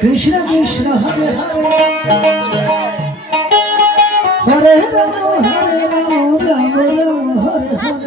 Krishna Krishna Hare Hare Hare Ram Ram Ram Hare Hare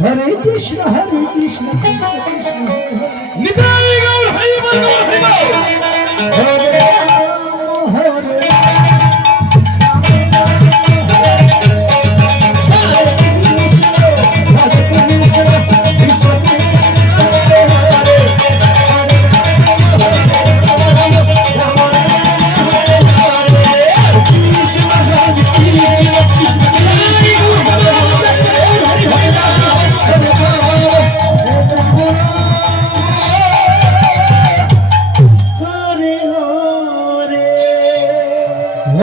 Hare Krishna, Hare Krishna, Krishna Krishna, Hare Hare. Nitai Gaur Hari Bol Hari Bol.